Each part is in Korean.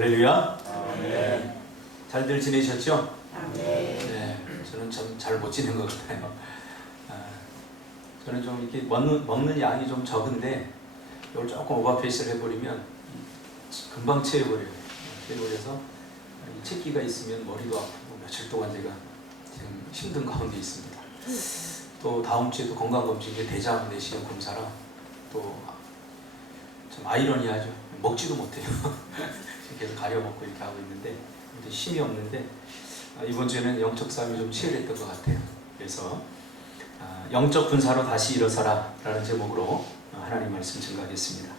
할렐루야. 잘들 지내셨죠? 네. 저는 좀 잘 못 지낸 것 같아요. 저는 좀 이렇게 먹는 양이 좀 적은데 이걸 조금 오버페이스를 해버리면 금방 체해버려요. 체해버려서 이 채기가 있으면 머리도 아프고 며칠 동안 제가 지금 힘든 가운데 있습니다. 또 다음 주에도 건강검진이 대장 내시경 검사라 또 참 아이러니하죠. 먹지도 못해요. 계속 가려먹고 이렇게 하고 있는데 힘이 없는데 이번 주에는 영적 싸움이 좀 치열했던 것 같아요. 그래서 영적 군사로 다시 일어서라 라는 제목으로 하나님 말씀 증거하겠습니다.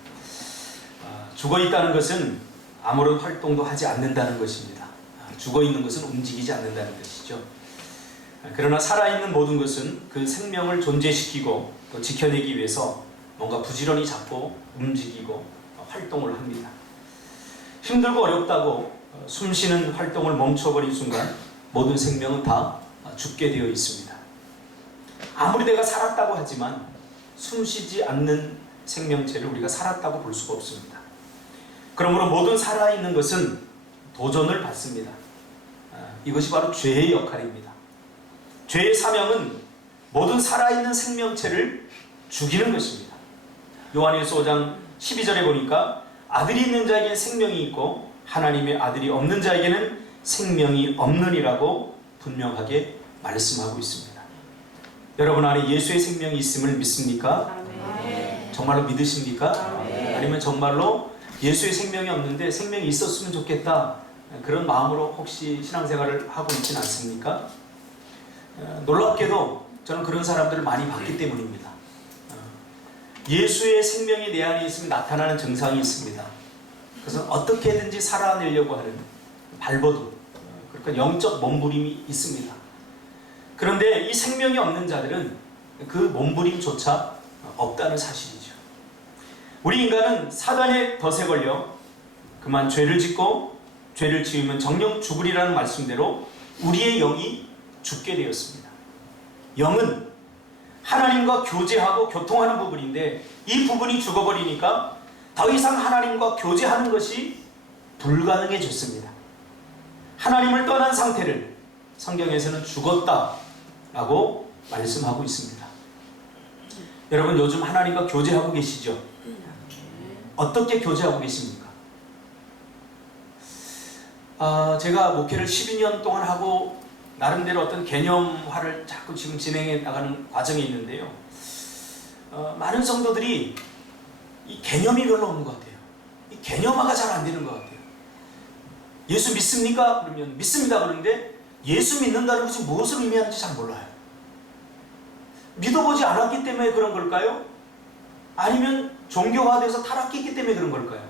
죽어있다는 것은 아무런 활동도 하지 않는다는 것입니다. 죽어있는 것은 움직이지 않는다는 것이죠. 그러나 살아있는 모든 것은 그 생명을 존재시키고 또 지켜내기 위해서 뭔가 부지런히 잡고 움직이고 활동을 합니다. 힘들고 어렵다고 숨쉬는 활동을 멈춰버린 순간 모든 생명은 다 죽게 되어 있습니다. 아무리 내가 살았다고 하지만 숨쉬지 않는 생명체를 우리가 살았다고 볼 수가 없습니다. 그러므로 모든 살아있는 것은 도전을 받습니다. 이것이 바로 죄의 역할입니다. 죄의 사명은 모든 살아있는 생명체를 죽이는 것입니다. 요한일서 5장 12절에 보니까 아들이 있는 자에게는 생명이 있고 하나님의 아들이 없는 자에게는 생명이 없느니라고 분명하게 말씀하고 있습니다. 여러분 안에 예수의 생명이 있음을 믿습니까? 아멘. 정말로 믿으십니까? 아멘. 아니면 정말로 예수의 생명이 없는데 생명이 있었으면 좋겠다 그런 마음으로 혹시 신앙생활을 하고 있지는 않습니까? 놀랍게도 저는 그런 사람들을 많이 봤기 때문입니다. 예수의 생명이 내 안에 있으면 나타나는 증상이 있습니다. 그래서 어떻게든지 살아내려고 하는 발버둥, 그러니까 영적 몸부림이 있습니다. 그런데 이 생명이 없는 자들은 그 몸부림조차 없다는 사실이죠. 우리 인간은 사단의 덫에 걸려 그만 죄를 짓고 죄를 지으면 정령 죽으리라는 말씀대로 우리의 영이 죽게 되었습니다. 영은 하나님과 교제하고 교통하는 부분인데 이 부분이 죽어버리니까 더 이상 하나님과 교제하는 것이 불가능해졌습니다. 하나님을 떠난 상태를 성경에서는 죽었다라고 말씀하고 있습니다. 여러분 요즘 하나님과 교제하고 계시죠? 어떻게 교제하고 계십니까? 제가 목회를 12년 동안 하고 나름대로 어떤 개념화를 자꾸 지금 진행해 나가는 과정에 있는데요. 많은 성도들이 이 개념이 별로 없는 것 같아요. 이 개념화가 잘 안 되는 것 같아요. 예수 믿습니까? 그러면 믿습니다. 그런데 예수 믿는다는 것이 무엇을 의미하는지 잘 몰라요. 믿어보지 않았기 때문에 그런 걸까요? 아니면 종교화돼서 타락했기 때문에 그런 걸까요?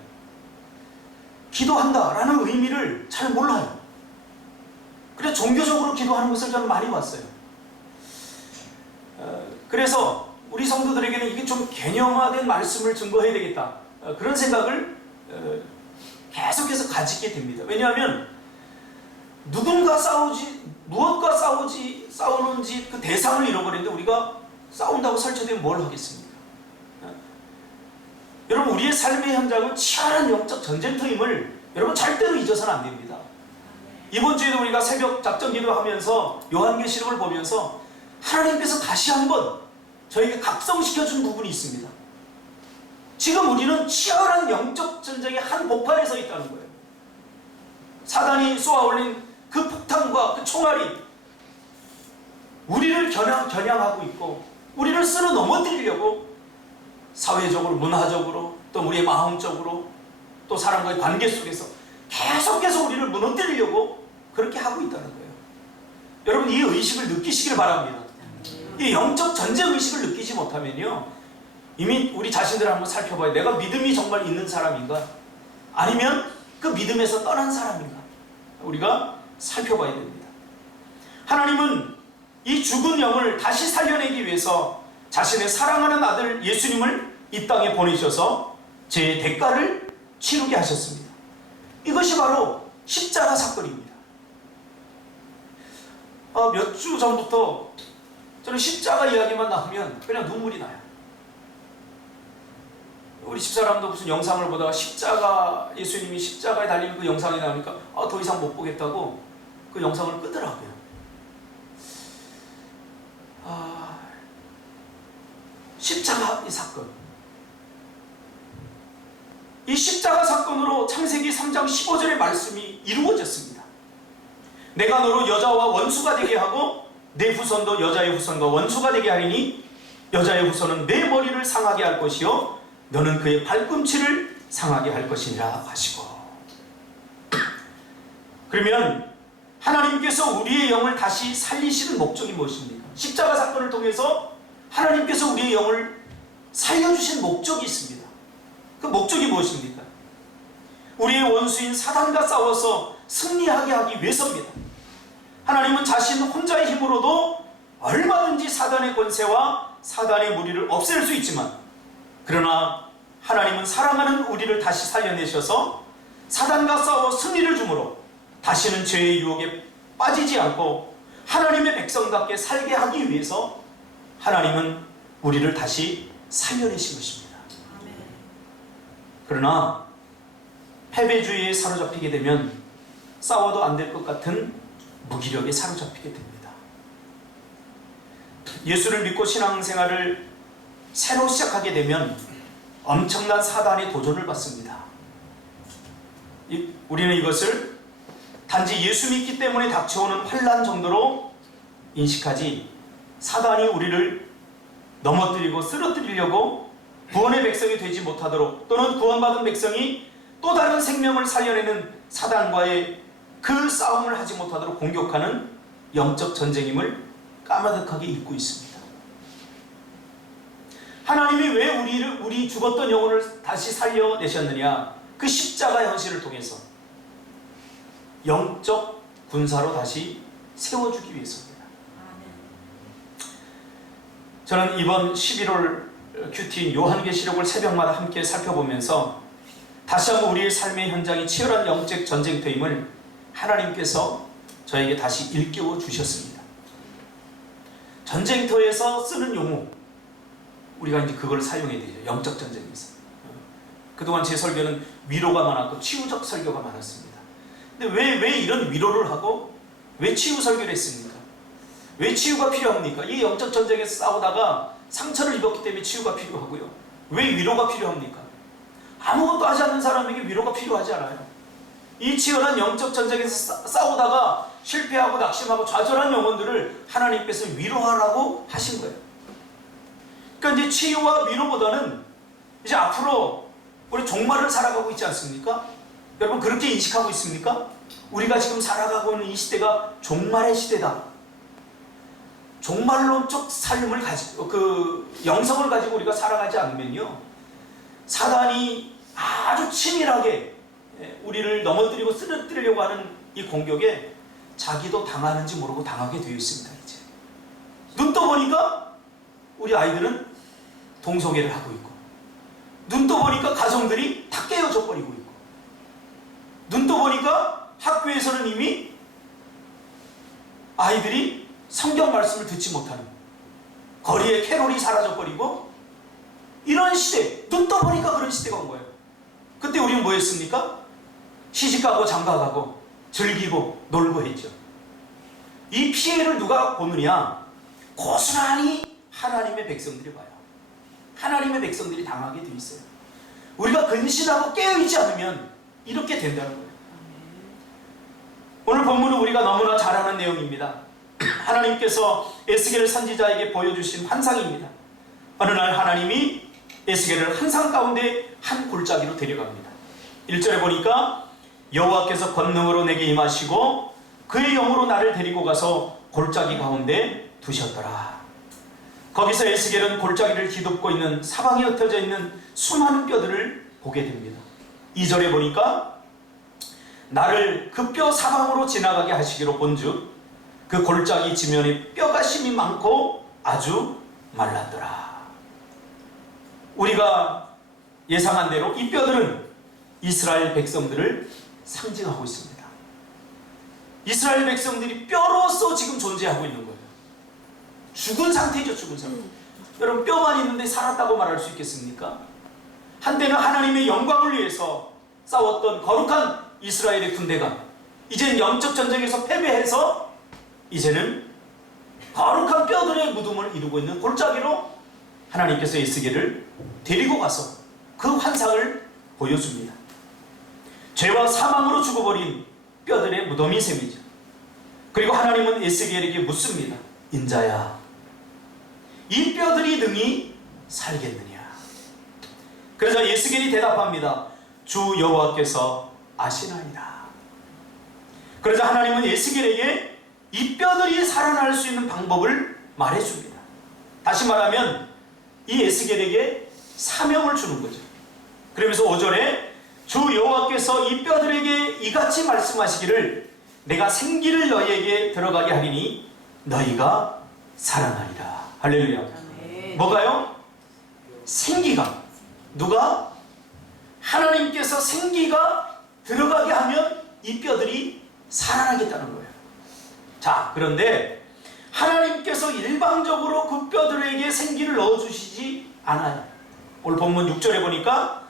기도한다라는 의미를 잘 몰라요. 그래서 종교적으로 기도하는 것을 저는 많이 봤어요. 그래서 우리 성도들에게는 이게 좀 개념화된 말씀을 증거해야 되겠다. 그런 생각을 계속해서 가지게 됩니다. 왜냐하면 누군가 무엇과 싸우는지 그 대상을 잃어버리는데 우리가 싸운다고 설치되면 뭘 하겠습니까? 여러분 우리의 삶의 현장은 치열한 영적 전쟁터임을 여러분 절대로 잊어서는 안 됩니다. 이번 주에도 우리가 새벽 작전 기도하면서 요한계시록을 보면서 하나님께서 다시 한번 저에게 각성시켜준 부분이 있습니다. 지금 우리는 치열한 영적 전쟁의 한 복판에 서 있다는 거예요. 사단이 쏘아올린 그 폭탄과 그 총알이 우리를 겨냥하고 있고 우리를 쓸어 넘어뜨리려고 사회적으로, 문화적으로, 또 우리의 마음적으로, 또 사람과의 관계 속에서 계속해서 우리를 무너뜨리려고 그렇게 하고 있다는 거예요. 여러분 이 의식을 느끼시길 바랍니다. 이 영적 전쟁 의식을 느끼지 못하면요 이미 우리 자신들을 한번 살펴봐야 내가 믿음이 정말 있는 사람인가 아니면 그 믿음에서 떠난 사람인가 우리가 살펴봐야 됩니다. 하나님은 이 죽은 영을 다시 살려내기 위해서 자신의 사랑하는 아들 예수님을 이 땅에 보내셔서 죄의 대가를 치르게 하셨습니다. 이것이 바로 십자가 사건입니다. 몇 주 전부터 저는 십자가 이야기만 나오면 그냥 눈물이 나요. 우리 집사람도 무슨 영상을 보다가 십자가, 예수님이 십자가에 달리는 그 영상이 나오니까 더 이상 못 보겠다고 그 영상을 끄더라고요. 십자가 이 사건, 이 십자가 사건으로 창세기 3장 15절의 말씀이 이루어졌습니다. 내가 너로 여자와 원수가 되게 하고 내 후손도 여자의 후손과 원수가 되게 하리니 여자의 후손은 내 머리를 상하게 할 것이요 너는 그의 발꿈치를 상하게 할 것이니라 하시고. 그러면 하나님께서 우리의 영을 다시 살리시는 목적이 무엇입니까? 십자가 사건을 통해서 하나님께서 우리의 영을 살려주신 목적이 있습니다. 그 목적이 무엇입니까? 우리의 원수인 사단과 싸워서 승리하게 하기 위해서입니다. 하나님은 자신 혼자의 힘으로도 얼마든지 사단의 권세와 사단의 무리를 없앨 수 있지만, 그러나 하나님은 사랑하는 우리를 다시 살려내셔서 사단과 싸워 승리를 주므로 다시는 죄의 유혹에 빠지지 않고 하나님의 백성답게 살게 하기 위해서 하나님은 우리를 다시 살려내신 것입니다. 그러나 패배주의에 사로잡히게 되면 싸워도 안 될 것 같은 무기력에 사로잡히게 됩니다. 예수를 믿고 신앙생활을 새로 시작하게 되면 엄청난 사단의 도전을 받습니다. 우리는 이것을 단지 예수 믿기 때문에 닥쳐오는 환난 정도로 인식하지, 사단이 우리를 넘어뜨리고 쓰러뜨리려고 구원의 백성이 되지 못하도록, 또는 구원받은 백성이 또 다른 생명을 살려내는 사단과의 그 싸움을 하지 못하도록 공격하는 영적 전쟁임을 까마득하게 잊고 있습니다. 하나님이 왜 우리 죽었던 영혼을 다시 살려내셨느냐? 그 십자가 현실을 통해서 영적 군사로 다시 세워주기 위해서입니다. 저는 이번 11월 큐티인 요한계시록을 새벽마다 함께 살펴보면서 다시 한번 우리의 삶의 현장이 치열한 영적 전쟁터임을 하나님께서 저에게 다시 일깨워 주셨습니다. 전쟁터에서 쓰는 용어, 우리가 이제 그걸 사용해야 되죠. 영적 전쟁에서. 그동안 제 설교는 위로가 많았고 치유적 설교가 많았습니다. 근데 왜 이런 위로를 하고 왜 치유 설교를 했습니까? 왜 치유가 필요합니까? 이 영적 전쟁에서 싸우다가 상처를 입었기 때문에 치유가 필요하고요. 왜 위로가 필요합니까? 아무것도 하지 않는 사람에게 위로가 필요하지 않아요. 이 치열한 영적 전쟁에서 싸우다가 실패하고 낙심하고 좌절한 영혼들을 하나님께서 위로하라고 하신 거예요. 그러니까 이제 치유와 위로보다는 이제 앞으로 우리 종말을 살아가고 있지 않습니까? 여러분 그렇게 인식하고 있습니까? 우리가 지금 살아가고 있는 이 시대가 종말의 시대다. 종말론적 삶을 가지고, 그 영성을 가지고 우리가 살아가지 않으면요, 사단이 아주 치밀하게 우리를 넘어뜨리고 쓰러뜨리려고 하는 이 공격에 자기도 당하는지 모르고 당하게 되어 있습니다. 이제 눈 떠보니까 우리 아이들은 동성애를 하고 있고, 눈 떠보니까 가정들이 다 깨어져 버리고 있고, 눈 떠보니까 학교에서는 이미 아이들이 성경 말씀을 듣지 못하는, 거리에 캐롤이 사라져버리고, 이런 시대, 눈 떠보니까 그런 시대가 온 거예요. 그때 우리는 뭐 했습니까? 시집가고 장가가고 즐기고 놀고 했죠. 이 피해를 누가 보느냐? 고스란히 하나님의 백성들이 봐요. 하나님의 백성들이 당하게 돼 있어요. 우리가 근신하고 깨어있지 않으면 이렇게 된다는 거예요. 오늘 본문은 우리가 너무나 잘 아는 내용입니다. 하나님께서 에스겔 선지자에게 보여주신 환상입니다. 어느 날 하나님이 에스겔을 환상 가운데 한 골짜기로 데려갑니다. 1절에 보니까 여호와께서 권능으로 내게 임하시고 그의 영으로 나를 데리고 가서 골짜기 가운데 두셨더라. 거기서 에스겔은 골짜기를 뒤덮고 있는 사방에 흩어져 있는 수많은 뼈들을 보게 됩니다. 2절에 보니까 나를 그 뼈 사방으로 지나가게 하시기로 본즉 그 골짜기 지면에 뼈가심이 많고 아주 말랐더라. 우리가 예상한 대로 이 뼈들은 이스라엘 백성들을 상징하고 있습니다. 이스라엘 백성들이 뼈로서 지금 존재하고 있는 거예요. 죽은 상태죠, 죽은 상태. 여러분 뼈만 있는데 살았다고 말할 수 있겠습니까? 한때는 하나님의 영광을 위해서 싸웠던 거룩한 이스라엘의 군대가 이제는 영적 전쟁에서 패배해서 이제는 거룩한 뼈들의 무덤을 이루고 있는 골짜기로 하나님께서 에스겔을 데리고 가서 그 환상을 보여줍니다. 죄와 사망으로 죽어버린 뼈들의 무덤인 셈이죠. 그리고 하나님은 에스겔에게 묻습니다. 인자야, 이 뼈들이 능히 살겠느냐? 그러자 에스겔이 대답합니다. 주 여호와께서 아시나이다. 그러자 하나님은 에스겔에게 이 뼈들이 살아날 수 있는 방법을 말해줍니다. 다시 말하면 이 에스겔에게 사명을 주는 거죠. 그러면서 5절에 주 여호와께서 이 뼈들에게 이같이 말씀하시기를 내가 생기를 너희에게 들어가게 하리니 너희가 살아나리라. 할렐루야. 뭐가요? 생기가. 누가? 하나님께서 생기가 들어가게 하면 이 뼈들이 살아나겠다는 거예요. 자, 그런데 하나님께서 일방적으로 그 뼈들에게 생기를 넣어주시지 않아요. 오늘 본문 6절에 보니까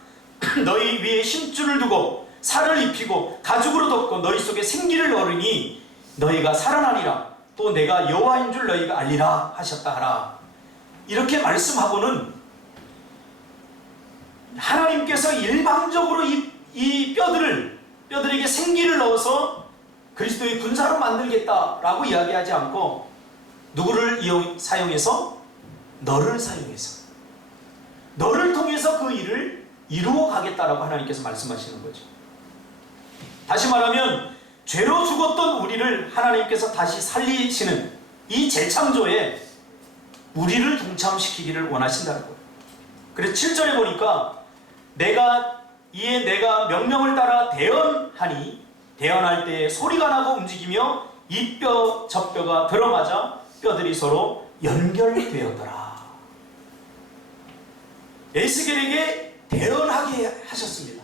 너희 위에 힘줄을 두고 살을 입히고 가죽으로 덮고 너희 속에 생기를 넣으니 너희가 살아나리라. 또 내가 여호와인 줄 너희가 알리라 하셨다 하라. 이렇게 말씀하고는 하나님께서 일방적으로 이 뼈들에게 생기를 넣어서 그리스도의 군사로 만들겠다라고 이야기하지 않고 누구를 사용해서? 너를 사용해서 너를 통해서 그 일을 이루어 가겠다라고 하나님께서 말씀하시는 거죠. 다시 말하면 죄로 죽었던 우리를 하나님께서 다시 살리시는 이 재창조에 우리를 동참시키기를 원하신다는 거예요. 그래서 7절에 보니까 내가 명령을 따라 대언하니 대언할 때 소리가 나고 움직이며 이 뼈 저 뼈가 들어맞아 뼈들이 서로 연결되었더라. 에스겔에게 대언하게 하셨습니다.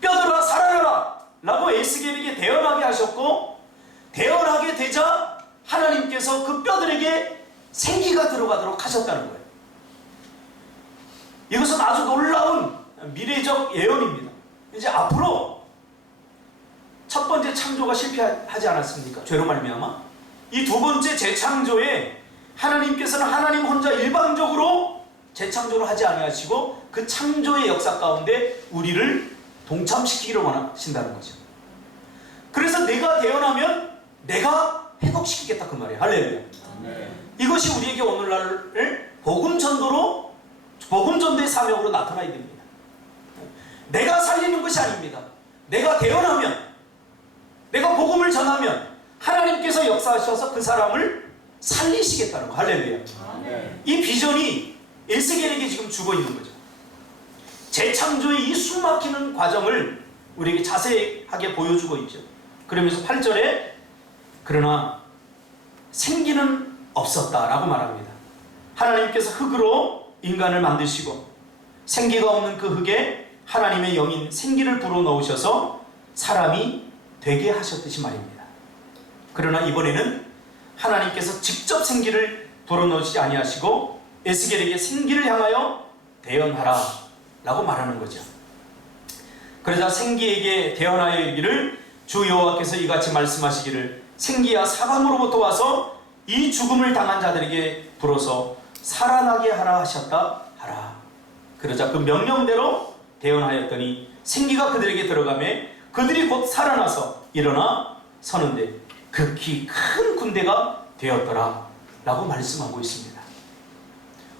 뼈들아 살아나라 라고 에스겔에게 대언하게 하셨고, 대언하게 되자 하나님께서 그 뼈들에게 생기가 들어가도록 하셨다는 거예요. 이것은 아주 놀라운 미래적 예언입니다. 이제 앞으로 첫 번째 창조가 실패하지 않았습니까? 죄로 말미암아. 이 두 번째 재창조에 하나님께서는 하나님 혼자 일방적으로 재창조를 하지 아니하시고 그 창조의 역사 가운데 우리를 동참시키기를 원하신다는 거죠. 그래서 내가 대언하면 내가 회복시키겠다 그 말이에요. 할렐루야. 이것이 우리에게 오늘날 복음 전도의 사명으로 나타나야 됩니다. 내가 살리는 것이 아닙니다. 내가 대언하면, 내가 복음을 전하면 하나님께서 역사하셔서 그 사람을 살리시겠다는 거. 할렐루야. 이 비전이 에스겔에게 지금 주고 있는 거죠. 재창조의 이 숨막히는 과정을 우리에게 자세하게 보여주고 있죠. 그러면서 8절에 그러나 생기는 없었다라고 말합니다. 하나님께서 흙으로 인간을 만드시고 생기가 없는 그 흙에 하나님의 영인 생기를 불어넣으셔서 사람이 되게 하셨듯이 말입니다. 그러나 이번에는 하나님께서 직접 생기를 불어넣으시지 아니하시고 에스겔에게 생기를 향하여 대언하라 라고 말하는 거죠. 그러자 생기에게 대언하여 이르기를 주 여호와께서 이같이 말씀하시기를 생기야 사방으로부터 와서 이 죽음을 당한 자들에게 불어서 살아나게 하라 하셨다 하라. 그러자 그 명령대로 대언하였더니 생기가 그들에게 들어가매 그들이 곧 살아나서 일어나 서는데 극히 큰 군대가 되었더라 라고 말씀하고 있습니다.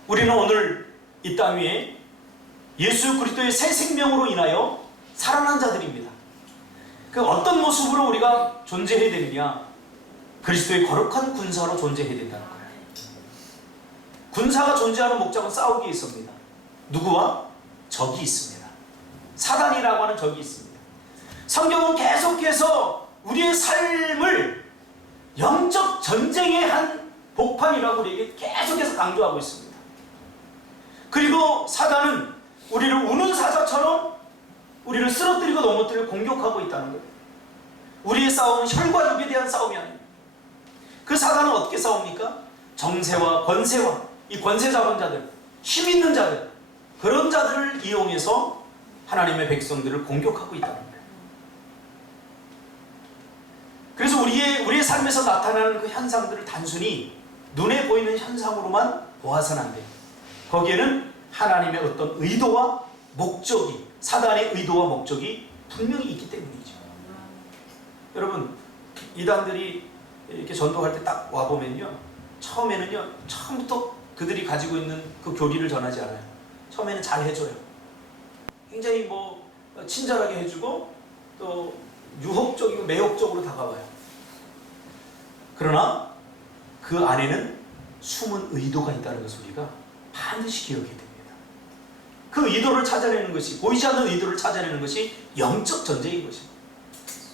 우리는 오늘 이 땅 위에 예수 그리스도의 새 생명으로 인하여 살아난 자들입니다. 그 어떤 모습으로 우리가 존재해야 되느냐? 그리스도의 거룩한 군사로 존재해야 된다는 거예요. 군사가 존재하는 목적은 싸우기에 있습니다. 누구와? 적이 있습니다. 사단이라고 하는 적이 있습니다. 성경은 계속해서 우리의 삶을 영적 전쟁의 한 복판이라고 우리에게 계속해서 강조하고 있습니다. 그리고 사단은 우리를 우는 사자처럼 우리를 쓰러뜨리고 넘어뜨리고 공격하고 있다는 거예요. 우리의 싸움은 혈과 육에 대한 싸움이 아닙니다. 그 사단은 어떻게 싸웁니까? 정세와 권세와 이 권세 잡은 자들, 힘 있는 자들, 그런 자들을 이용해서 하나님의 백성들을 공격하고 있다는 거예요. 그래서 우리의 삶에서 나타나는 그 현상들을 단순히 눈에 보이는 현상으로만 보아서는 안 돼요. 거기에는 하나님의 어떤 의도와 목적이, 사단의 의도와 목적이 분명히 있기 때문이죠. 여러분, 이단들이 이렇게 전도할 때 딱 와보면요, 처음부터 그들이 가지고 있는 그 교리를 전하지 않아요. 처음에는 잘 해줘요. 굉장히 친절하게 해주고 또 유혹적이고 매혹적으로 다가와요. 그러나 그 안에는 숨은 의도가 있다는 것을 우리가 반드시 기억해야 됩니다. 그 의도를 찾아내는 것이, 보이지 않는 의도를 찾아내는 것이 영적 전쟁인 것입니다.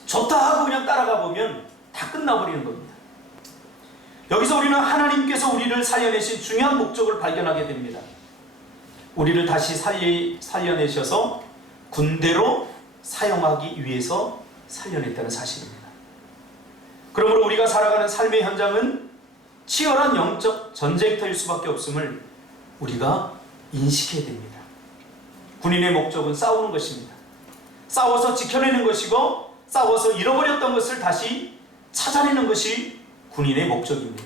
좋다 하고 그냥 따라가 보면 다 끝나버리는 겁니다. 여기서 우리는 하나님께서 우리를 살려내신 중요한 목적을 발견하게 됩니다. 우리를 다시 살려내셔서 군대로 사용하기 위해서 살려냈다는 사실입니다. 그러므로 우리가 살아가는 삶의 현장은 치열한 영적 전쟁터일 수밖에 없음을 우리가 인식해야 됩니다. 군인의 목적은 싸우는 것입니다. 싸워서 지켜내는 것이고, 싸워서 잃어버렸던 것을 다시 찾아내는 것이 군인의 목적입니다.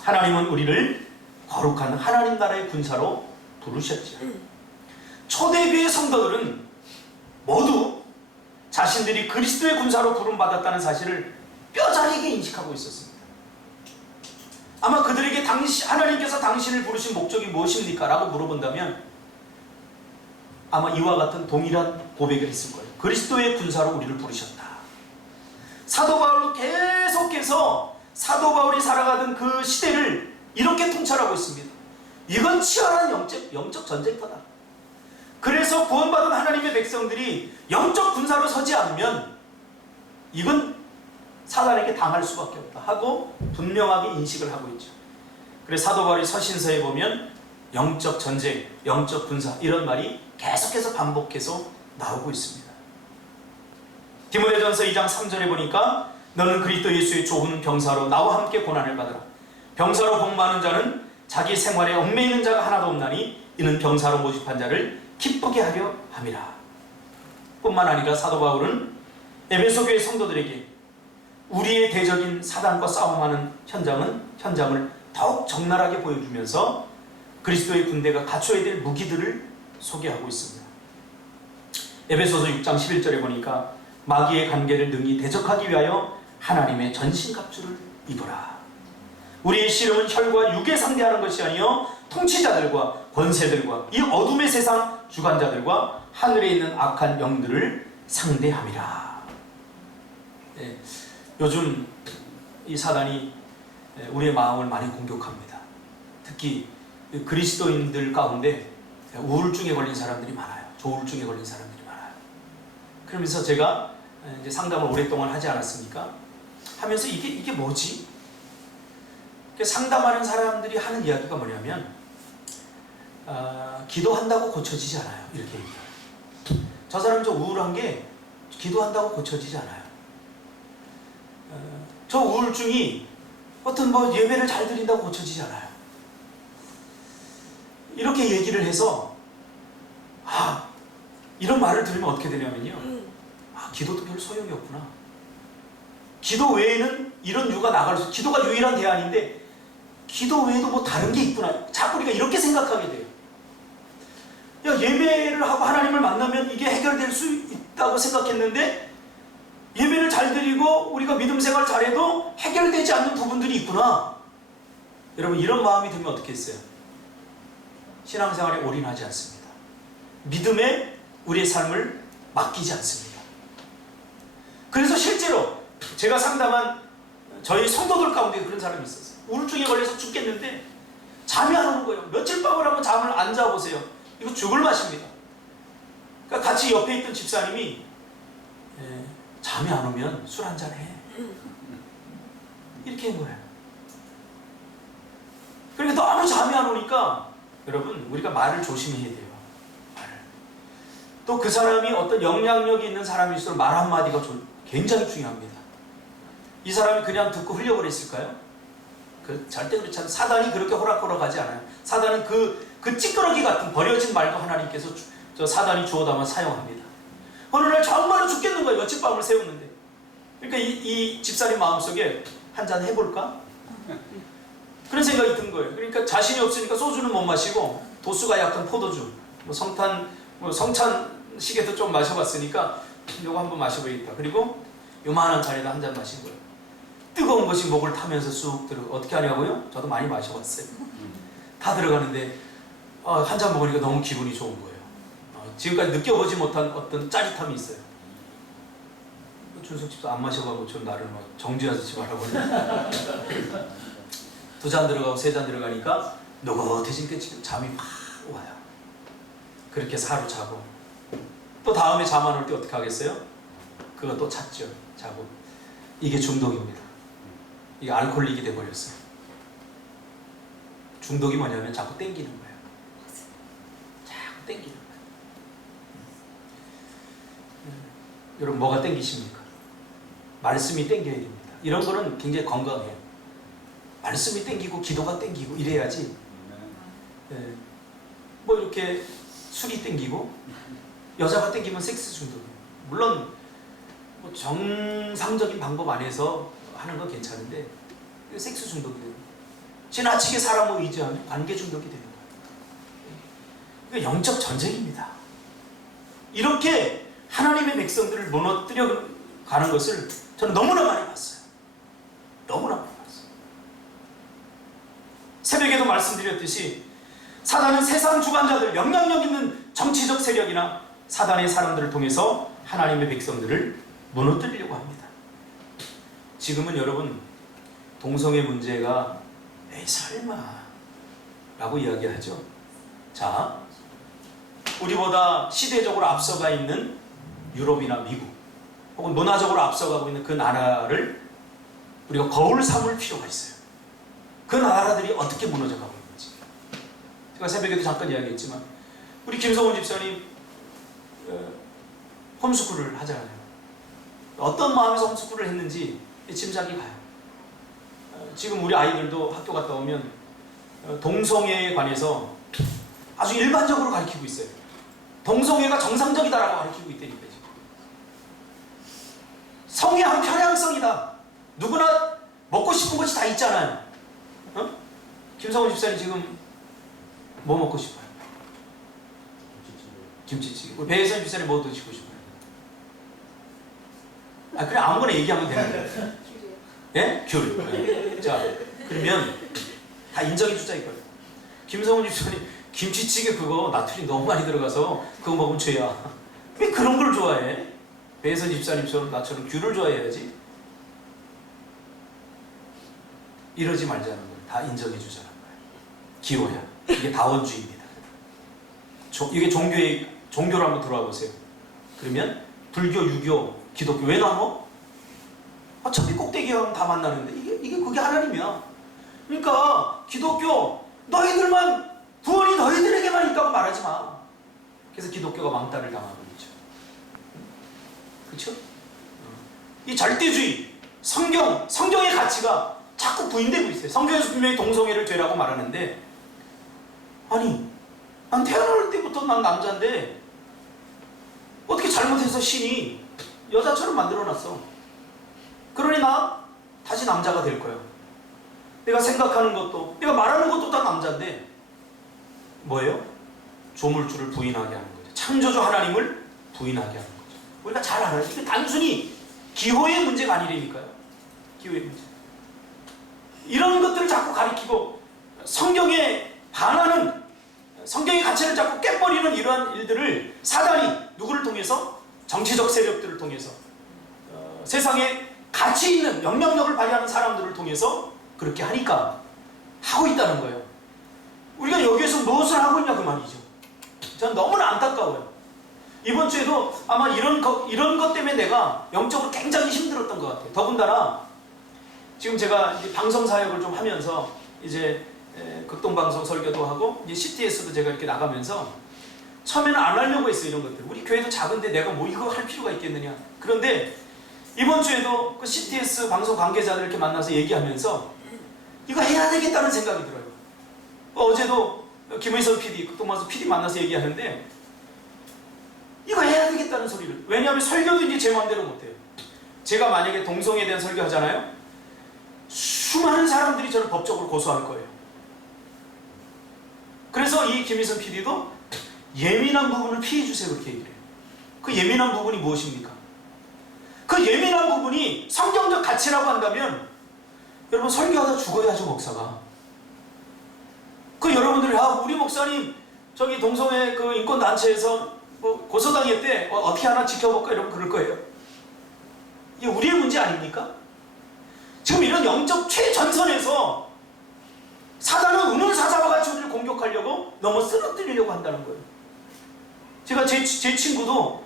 하나님은 우리를 거룩한 하나님 나라의 군사로 부르셨죠. 초대교회 성도들은 모두 자신들이 그리스도의 군사로 부름받았다는 사실을 뼈저리게 인식하고 있었습니다. 아마 그들에게 하나님께서 당신을 부르신 목적이 무엇입니까? 라고 물어본다면 아마 이와 같은 동일한 고백을 했을 거예요. 그리스도의 군사로 우리를 부르셨다. 사도 바울도 계속해서 사도 바울이 살아가던 그 시대를 이렇게 통찰하고 있습니다. 이건 치열한 영적 전쟁터다. 그래서 구원받은 하나님의 백성들이 영적 군사로 서지 않으면 이건 사단에게 당할 수밖에 없다 하고 분명하게 인식을 하고 있죠. 그래서 사도 바울이 서신서에 보면 영적 전쟁, 영적 군사 이런 말이 계속해서 반복해서 나오고 있습니다. 디모데전서 2장 3절에 보니까 너는 그리스도 예수의 좋은 병사로 나와 함께 고난을 받으라. 병사로 복무하는 자는 자기 생활에 얽매이는 자가 하나도 없나니 이는 병사로 모집한 자를 기쁘게 하려 함이라. 뿐만 아니라 사도 바울은 에베소 교회 성도들에게 우리의 대적인 사단과 싸움하는 현장을 더욱 적나라하게 보여주면서 그리스도의 군대가 갖춰야 될 무기들을 소개하고 있습니다. 에베소서 6장 11절에 보니까 마귀의 관계를 능히 대적하기 위하여 하나님의 전신갑주를 입어라. 우리의 씨름은 혈과 육에 상대하는 것이 아니요 통치자들과 권세들과 이 어둠의 세상 주관자들과 하늘에 있는 악한 영들을 상대함이라. 네, 요즘 이 사단이 우리의 마음을 많이 공격합니다. 특히 그리스도인들 가운데 우울증에 걸린 사람들이 많아요. 조울증에 걸린 사람들이 많아요. 그러면서 제가 이제 상담을 오랫동안 하지 않았습니까? 하면서 이게 뭐지? 상담하는 사람들이 하는 이야기가 뭐냐면 기도한다고 고쳐지지 않아요. 이렇게 얘기해요. 저 사람 저 우울한 게 기도한다고 고쳐지지 않아요. 저 우울증이 어떤 예배를 잘 드린다고 고쳐지지 않아요. 이렇게 얘기를 해서 이런 말을 들으면 어떻게 되냐면요, 기도도 별 소용이 없구나. 기도 외에는 이런 유가 나갈 수, 기도가 유일한 대안인데 기도 외에도 다른 게 있구나. 자꾸 우리가 이렇게 생각하게 돼요. 예배를 하고 하나님을 만나면 이게 해결될 수 있다고 생각했는데 예배를 잘 드리고 우리가 믿음 생활 잘해도 해결되지 않는 부분들이 있구나. 여러분, 이런 마음이 들면 어떻게 했어요? 신앙생활에 올인하지 않습니다. 믿음에 우리의 삶을 맡기지 않습니다. 그래서 실제로 제가 상담한 저희 성도들 가운데 그런 사람이 있었어요. 우울증에 걸려서 죽겠는데 잠이 안 오는 거예요. 며칠 밤을 한번 잠을 안 자보세요. 이거 죽을 맛입니다. 그러니까 같이 옆에 있던 집사님이 잠이 안 오면 술 한잔 해. 이렇게 한 거예요. 그러니까 너무 잠이 안 오니까 여러분, 우리가 말을 조심해야 돼요. 또 그 사람이 어떤 영향력이 있는 사람일수록 말 한마디가 굉장히 중요합니다. 이 사람이 그냥 듣고 흘려버렸을까요? 절대 그렇지 않아요. 사단이 그렇게 호락호락하지 않아요. 사단은 그 찌끄러기 같은 버려진 말도 하나님께서 저 사단이 주워 담아 사용합니다. 어느 날 정말로 죽겠는 거예요. 며칠 밤을 새웠는데. 그러니까 이 집사님 마음속에 한잔 해볼까? 그런 생각이 든 거예요. 그러니까 자신이 없으니까 소주는 못 마시고 도수가 약한 포도주, 뭐 성찬식에도 좀 마셔봤으니까 이거 한번 마셔보겠다. 그리고 요만한 잔에다 한 잔 마신 거예요. 뜨거운 것이 목을 타면서 쑥 들어가. 어떻게 하냐고요? 저도 많이 마셔봤어요. 다 들어가는데 한 잔 먹으니까 너무 기분이 좋은 거예요. 지금까지 느껴보지 못한 어떤 짜릿함이 있어요. 준석 집도 안 마셔가고 저 나를 막 정지하듯이 바라보네. 2잔 들어가고 3잔 들어가니까 노릇해지니까 지금 잠이 확 와요. 그렇게 해서 하루 자고 또 다음에 잠 안 올 때 어떻게 하겠어요? 그거 또 찾죠. 자고. 이게 중독입니다. 이게 알코올릭이 돼버렸어요. 중독이 뭐냐면 자꾸 땡기는 거예요. 자꾸 땡기는 거예요. 여러분 뭐가 땡기십니까? 말씀이 땡겨야 됩니다. 이런 거는 굉장히 건강해요. 말씀이 땡기고 기도가 땡기고 이래야지. 네. 뭐 이렇게 술이 땡기고 여자가 땡기면 섹스 중독이에요. 물론 뭐 정상적인 방법 안에서 하는 건 괜찮은데 섹스 중독이 돼요. 지나치게 사람을 의지하면 관계 중독이 되는 거예요. 이거 영적 전쟁입니다. 이렇게 하나님의 백성들을 무너뜨려 가는 것을 저는 너무나 많이 봤어요. 너무나 많이 봤어요. 새벽에도 말씀드렸듯이 사단은 세상 주관자들, 영향력 있는 정치적 세력이나 사단의 사람들을 통해서 하나님의 백성들을 무너뜨리려고 합니다. 지금은 여러분 동성애 문제가 에이 설마 라고 이야기하죠. 자, 우리보다 시대적으로 앞서가 있는 유럽이나 미국 혹은 문화적으로 앞서가고 있는 그 나라를 우리가 거울 삼을 필요가 있어요. 그 나라들이 어떻게 무너져가고 있는지. 제가 새벽에도 잠깐 이야기했지만 우리 김성훈 집사님 홈스쿨을 하잖아요. 어떤 마음에서 홈스쿨을 했는지 짐작이 가요. 지금 우리 아이들도 학교 갔다 오면 동성애에 관해서 아주 일반적으로 가르치고 있어요. 동성애가 정상적이다라고 가르치고 있다니까요. 성의 한 편향성이다. 누구나 먹고 싶은 것이 다 있잖아요. 김성훈 집사님 지금 뭐 먹고 싶어요? 김치찌개. 우리 배혜선 집사님 뭐 드시고 싶어요? 그래 아무거나 얘기하면 되는 거예요. 예? 귤. 네. 자, 그러면 다 인정해 주자 이거예요. 김성훈 집사님 김치찌개 그거 나트륨 너무 많이 들어가서 그거 먹으면 죄야. 왜 그런 걸 좋아해? 배혜선 집사님처럼 나처럼 귤을 좋아해야지. 이러지 말자는 거예요. 다 인정해 주자는 거예요. 기호야. 이게 다원주의입니다. 이게 종교로 한번 들어와 보세요. 그러면 불교, 유교, 기독교 왜 나눠? 어차피 꼭대기 가면 다 만나는데 이게 그게 하나님이야. 그러니까 기독교 너희들만 구원이 너희들에게만 있다고 말하지 마. 그래서 기독교가 왕따를 당하고 있죠. 그렇죠? 이 절대주의, 성경의 가치가 자꾸 부인되고 있어요. 성경에서 분명히 동성애를 죄라고 말하는데 아니 난 태어날 때부터 난 남자인데 어떻게 잘못해서 신이 여자처럼 만들어놨어. 그러니 나 다시 남자가 될 거야. 내가 생각하는 것도 내가 말하는 것도 다 남자인데 뭐예요? 조물주를 부인하게 하는 거죠. 창조주 하나님을 부인하게 하는 거죠. 우리가 잘 알아요. 이게 단순히 기호의 문제가 아니라니까요. 기호의 문제. 이런 것들을 자꾸 가리키고 성경에 반하는 성경의 가치를 자꾸 깨버리는 이러한 일들을 사단이 누구를 통해서? 정치적 세력들을 통해서 세상에 가치 있는 영향력을 발휘하는 사람들을 통해서 그렇게 하니까 하고 있다는 거예요. 우리가 여기에서 무엇을 하고 있냐 그 말이죠. 저는 너무나 안타까워요. 이번 주에도 아마 이런 것 때문에 내가 영적으로 굉장히 힘들었던 것 같아요. 더군다나 지금 제가 이제 방송 사역을 좀 하면서 이제 극동방송 설교도 하고 이제 CTS도 제가 이렇게 나가면서 처음에는 안 하려고 했어요. 이런 것들. 우리 교회도 작은데 내가 뭐 이거 할 필요가 있겠느냐. 그런데 이번 주에도 그 CTS 방송 관계자들 이렇게 만나서 얘기하면서 이거 해야 되겠다는 생각이 들어요. 어제도 김의선 PD, 극동방송 PD 만나서 얘기하는데 이거 해야 되겠다는 소리를. 왜냐하면 설교도 이제 제 마음대로 못해요. 제가 만약에 동성애에 대한 설교 하잖아요. 수많은 사람들이 저를 법적으로 고소할 거예요. 그래서 이 김의선 PD도 예민한 부분을 피해 주세요 그렇게 얘기를 해요. 그 예민한 부분이 무엇입니까? 그 예민한 부분이 성경적 가치라고 한다면 여러분 설교하다 죽어야죠 목사가. 그 여러분들이 우리 목사님 저기 동성애 그 인권단체에서 뭐 고소당했대 어떻게 하나 지켜볼까 이러면 그럴 거예요. 이게 우리의 문제 아닙니까? 지금 이런 영적 최전선에서 사단은 우물사자와 같이 우리를 공격하려고 너무 쓰러뜨리려고 한다는 거예요. 제가 제 친구도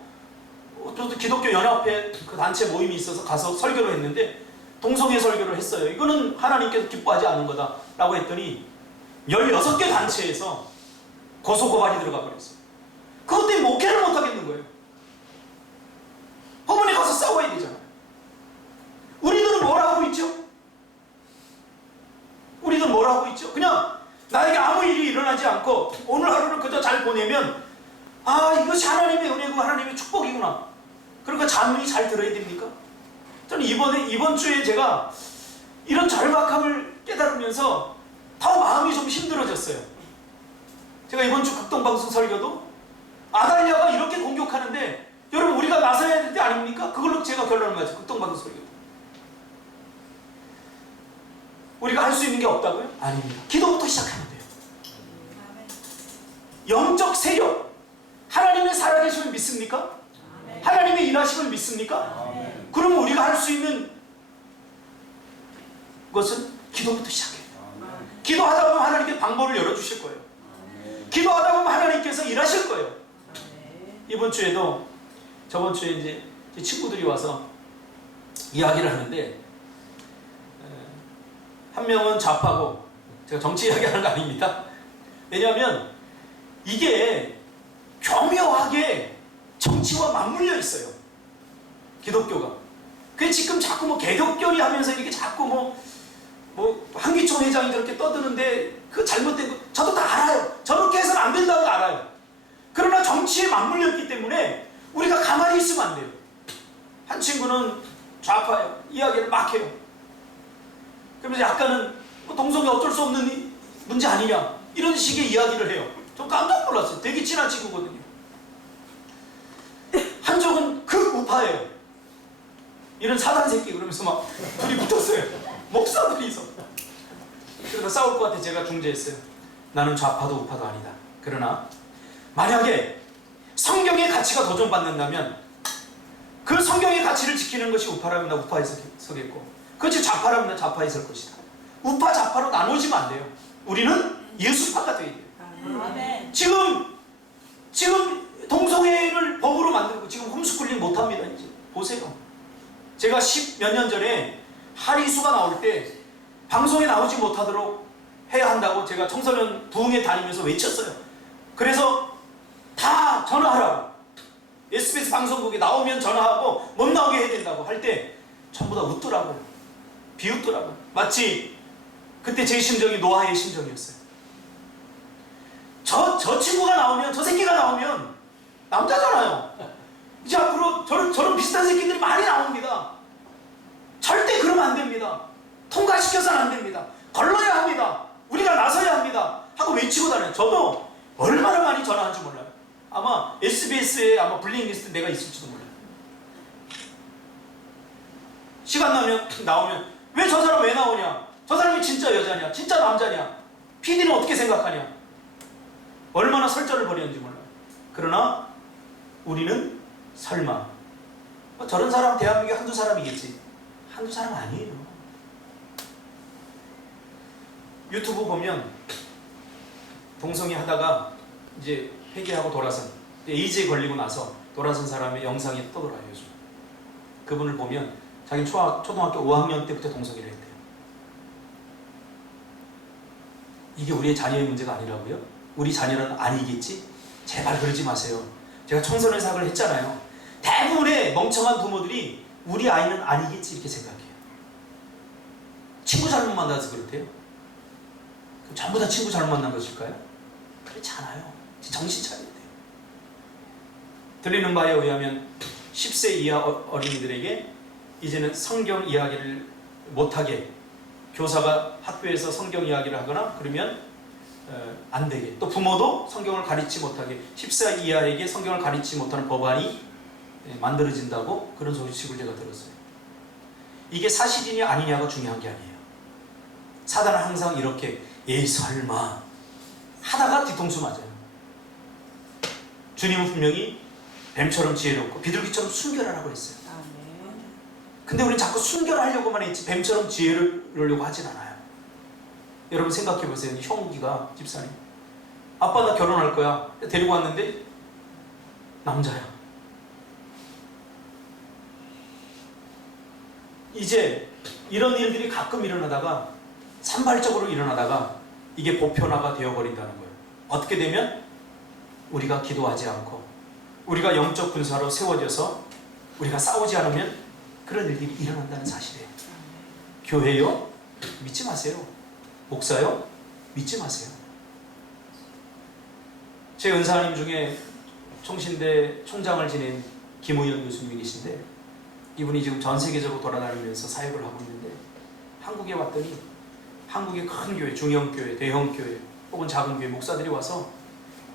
기독교 연합회 그 단체 모임이 있어서 가서 설교를 했는데 동성애 설교를 했어요. 이거는 하나님께서 기뻐하지 않는 거다 라고 했더니 16개 단체에서 고소고발이 들어가 버렸어요. 그것 때문에 목회를 못 하겠는 거예요. 법원에 가서 싸워야 되잖아요. 우리들은 뭘 하고 있죠? 우리들은 뭘 하고 있죠? 그냥 나에게 아무 일이 일어나지 않고 오늘 하루를 그저 잘 보내면 이것이 하나님의 은혜고 하나님의 축복이구나. 그러니까 자문이 잘 들어야 됩니까? 저는 이번 주에 제가 이런 절박함을 깨달으면서 더 마음이 좀 힘들어졌어요. 제가 이번 주 극동방송 설교도 아달랴가 이렇게 공격하는데 여러분 우리가 나서야 될 때 아닙니까? 그걸로 제가 결론을 맞죠. 극동방송 설교도. 우리가 할 수 있는 게 없다고요? 아닙니다. 기도부터 시작하면 돼요. 영적 세력, 하나님의 살아계심을 믿습니까? 하나님의 일하심을 믿습니까? 그러면 우리가 할 수 있는 것은 기도부터 시작해요. 기도하다 보면 하나님께 방법을 열어주실 거예요. 기도하다 보면 하나님께서 일하실 거예요. 이번 주에도 저번 주에 이제 제 친구들이 와서 이야기를 하는데 한 명은 좌파고 제가 정치 이야기하는 거 아닙니다. 왜냐하면 이게 교묘하게 정치와 맞물려 있어요. 기독교가. 그게 지금 자꾸 뭐 개독교리 하면서 이렇게 자꾸 뭐 한기총 회장이 저렇게 떠드는데 그 잘못된 거 저도 다 알아요. 저렇게 해서는 안 된다고 알아요. 그러나 정치에 맞물렸기 때문에 우리가 가만히 있으면 안 돼요. 한 친구는 좌파예요. 이야기를 막 해요. 그러면서 약간은 동성애 어쩔 수 없는 문제 아니냐 이런 식의 이야기를 해요. 좀 깜짝 놀랐어요. 되게 친한 친구거든요. 한쪽은 극우파예요. 이런 사단 새끼 그러면서 막 둘이 붙었어요. 목사들이서. 그러다 싸울 것 같아 제가 중재했어요. 나는 좌파도 우파도 아니다. 그러나 만약에 성경의 가치가 도전받는다면 그 성경의 가치를 지키는 것이 우파라면 나 우파에 서겠고 그것이 좌파라면 나 좌파에 설 것이다. 우파 좌파로 나누어지면 안 돼요. 우리는 예수파가 돼야 돼요. 아멘. 지금 동성애를 법으로 만들고 지금 홈스쿨링 못합니다. 이제 보세요. 제가 10몇 년 전에 하리수가 나올 때 방송에 나오지 못하도록 해야 한다고 제가 청소년 부흥회 다니면서 외쳤어요. 그래서 다 전화하라고. SBS 방송국에 나오면 전화하고 못 나오게 해야 된다고 할 때 전부 다 웃더라고요. 비웃더라고요. 마치 그때 제 심정이 노아의 심정이었어요. 저 친구가 나오면, 저 새끼가 나오면 남자잖아요. 이제 앞으로 저런 비슷한 새끼들이 많이 나옵니다. 절대 그러면 안 됩니다. 통과시켜서는 안 됩니다. 걸러야 합니다. 우리가 나서야 합니다. 하고 외치고 다녀요. 저도 얼마나 많이 전화한지 몰라요. 아마 SBS에 아마 블랙리스트 내가 있을지도 몰라요. 시간 나오면 왜 저 사람 왜 나오냐? 저 사람이 진짜 여자냐? 진짜 남자냐? PD는 어떻게 생각하냐? 얼마나 설전을 벌였는지 몰라요. 그러나 우리는 설마 저런 사람 대한민국에 한두 사람이겠지. 한두 사람 아니에요. 유튜브 보면 동성애 하다가 이제 회개하고 돌아선 에이즈에 걸리고 나서 돌아선 사람의 영상이 떠돌아요. 요즘 그분을 보면 자기는 초등학교 5학년 때부터 동성애를 했대요. 이게 우리의 자녀의 문제가 아니라고요? 우리 자녀는 아니겠지? 제발 그러지 마세요. 제가 청소년 사역을 했잖아요. 대부분의 멍청한 부모들이 우리 아이는 아니겠지 이렇게 생각해요. 친구 잘못 만나서 그렇대요. 그럼 전부 다 친구 잘못 만난 것일까요? 그렇지 않아요. 정신 차려야 돼요. 들리는 바에 의하면 10세 이하 어린이들에게 이제는 성경 이야기를 못하게, 교사가 학교에서 성경 이야기를 하거나 그러면 안 되게, 또 부모도 성경을 가르치지 못하게, 10세 이하에게 성경을 가르치지 못하는 법안이 만들어진다고 그런 소식을 제가 들었어요. 이게 사실이냐 아니냐가 중요한 게 아니에요. 사단은 항상 이렇게 에이 설마 하다가 뒤통수 맞아요. 주님은 분명히 뱀처럼 지혜롭고 비둘기처럼 순결하라고 했어요. 근데 우리는 자꾸 순결하려고만 했지 뱀처럼 지혜로우려고 하진 않아요. 여러분 생각해 보세요. 형욱이가 집사님, 아빠 나 결혼할 거야. 데리고 왔는데 남자야. 이제 이런 일들이 가끔 일어나다가 산발적으로 일어나다가 이게 보편화가 되어버린다는 거예요. 어떻게 되면 우리가 기도하지 않고 우리가 영적 군사로 세워져서 우리가 싸우지 않으면 그런 일들이 일어난다는 사실이에요. 교회요? 믿지 마세요. 목사요? 믿지 마세요. 제 은사님 중에 총신대 총장을 지낸 김우현 교수님이 계신데, 이분이 지금 전 세계적으로 돌아다니면서 사역을 하고 있는데, 한국에 왔더니 한국의 큰 교회, 중형교회, 대형교회 혹은 작은 교회 목사들이 와서,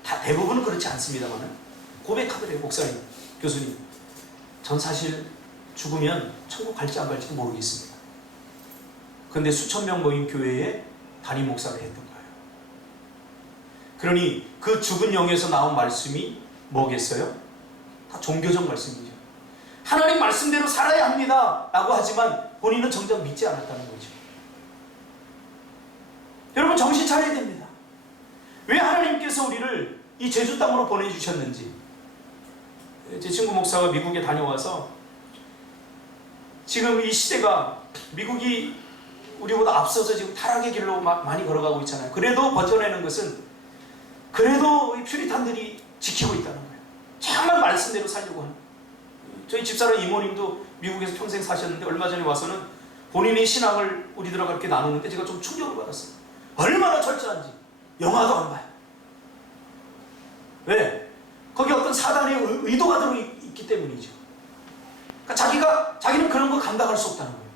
다 대부분은 그렇지 않습니다만 고백하더래요. 목사님, 교수님, 전 사실 죽으면 천국 갈지 안 갈지도 모르겠습니다. 그런데 수천 명 모인 교회에 담임 목사를 했던 거예요. 그러니 그 죽은 영에서 나온 말씀이 뭐겠어요? 다 종교적 말씀이죠. 하나님 말씀대로 살아야 합니다 라고 하지만 본인은 정작 믿지 않았다는 거죠. 여러분 정신 차려야 됩니다. 왜 하나님께서 우리를 이 제주 땅으로 보내주셨는지. 제 친구 목사가 미국에 다녀와서 지금 이 시대가 미국이 우리보다 앞서서 지금 타락의 길로 많이 걸어가고 있잖아요. 그래도 버텨내는 것은 그래도 이 퓨리탄들이 지키고 있다는 거예요. 정말 말씀대로 살려고 하는. 저희 집사람 이모님도 미국에서 평생 사셨는데 얼마 전에 와서는 본인의 신앙을 우리들하고 이렇게 나누는데 제가 좀 충격을 받았어요. 얼마나 철저한지. 영화도 안 봐요. 왜? 거기 어떤 사단의 의도가 들어있기 때문이죠. 그러니까 자기는 그런 거 감당할 수 없다는 거예요.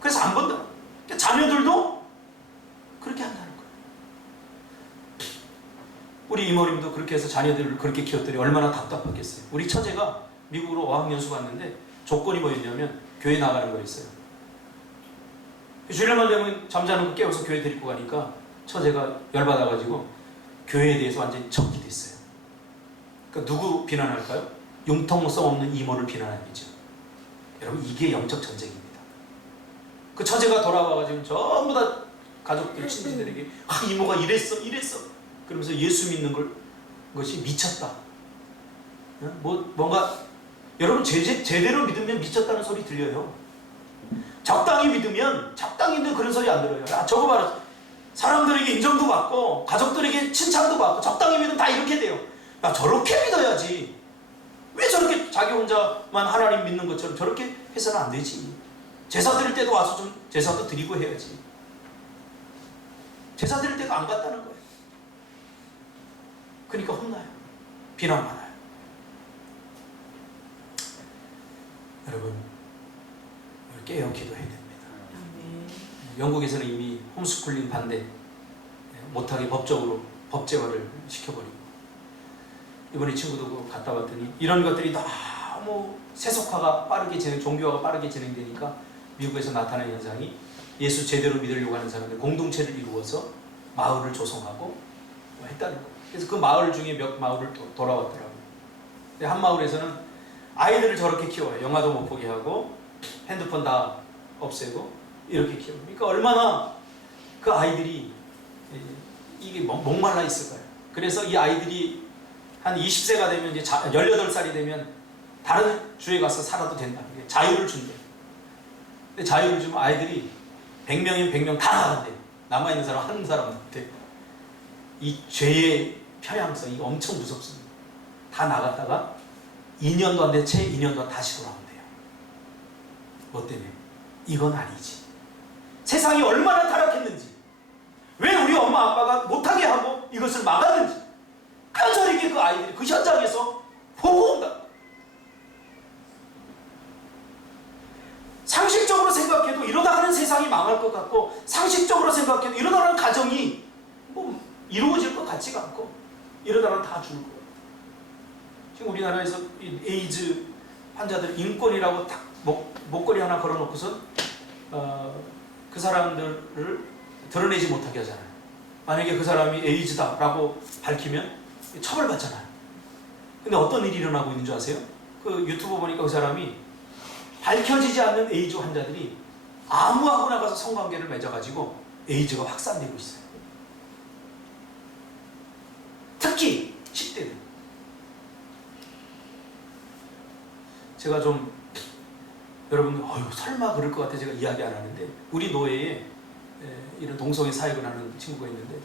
그래서 안 본다. 그러니까 자녀들도 그렇게 한다는 거예요. 우리 이모님도 그렇게 해서 자녀들을 그렇게 키웠더니 얼마나 답답하겠어요. 우리 처제가 미국으로 어학연수 갔는데 조건이 뭐였냐면 교회 나가는 거였어요. 주일날 되면 잠자는 거 깨워서 교회 데리고 가니까 처제가 열받아가지고 교회에 대해서 완전히 적이 됐어요. 그러니까 누구 비난할까요? 융통성 없는 이모를 비난하겠죠. 여러분 이게 영적 전쟁입니다. 그 처제가 돌아와가지고 전부 다 가족들 친지들에게 이모가 이랬어 그러면서 예수 믿는 것이 미쳤다. 뭔가 여러분 제대로 믿으면 미쳤다는 소리 들려요. 적당히 믿으면 적당히도 그런 소리 안 들어요. 저거 봐라. 사람들에게 인정도 받고 가족들에게 칭찬도 받고 적당히 믿으면 다 이렇게 돼요. 저렇게 믿어야지. 왜 저렇게 자기 혼자만 하나님 믿는 것처럼 저렇게 해서는 안 되지. 제사 드릴 때도 와서 좀 제사도 드리고 해야지. 제사 드릴 때도 안 갔다는 거예요. 그러니까 혼나요. 비난받아요. 여러분 깨어 기도해야 됩니다. 영국에서는 이미 홈스쿨링 반대 못하게 법적으로 법제화를 시켜버리고, 이번에 친구도 갔다 왔더니 이런 것들이 너무 세속화가 빠르게 종교화가 빠르게 진행되니까 미국에서 나타난 현상이 예수 제대로 믿으려고 하는 사람들 공동체를 이루어서 마을을 조성하고 했다는 거예요. 그래서 그 마을 중에 몇 마을을 돌아왔더라고요. 근데 한 마을에서는 아이들을 저렇게 키워요. 영화도 못 보게 하고 핸드폰 다 없애고 이렇게 키워요. 그러니까 얼마나 그 아이들이 이게 목말라 있을까요? 그래서 이 아이들이 한 20세가 되면 이제 18살이 되면 다른 주에 가서 살아도 된다. 자유를 준대. 근데 자유를 주면 아이들이 100명이면 100명 다 나간대. 남아있는 사람 한 사람한테. 이 죄의 편향성이 엄청 무섭습니다. 다 나갔다가 2년도 안 돼, 채 2년도 안 다시 돌아온대요. 뭐 때문에? 이건 아니지. 세상이 얼마나 타락했는지, 왜 우리 엄마 아빠가 못하게 하고 이것을 막았는지 뼈저리게 그 아이들이 그 현장에서 보고 온다. 상식적으로 생각해도 이러다가는 세상이 망할 것 같고, 상식적으로 생각해도 이러다가는 가정이 뭐 이루어질 것 같지가 않고, 이러다가는 다 죽을 거예요. 지금 우리나라에서 이 에이즈 환자들 인권이라고 딱 목걸이 하나 걸어놓고선 그 사람들을 드러내지 못하게 하잖아요. 만약에 그 사람이 에이즈다라고 밝히면 처벌받잖아요. 근데 어떤 일이 일어나고 있는 줄 아세요? 그 유튜브 보니까 그 사람이 밝혀지지 않는 에이즈 환자들이 아무하고나 가서 성관계를 맺어가지고 에이즈가 확산되고 있어요. 특히 10대들. 제가 좀 여러분 설마 그럴 것 같아 제가 이야기 안 하는데, 우리 노예에 이런 동성애 사역을 하는 친구가 있는데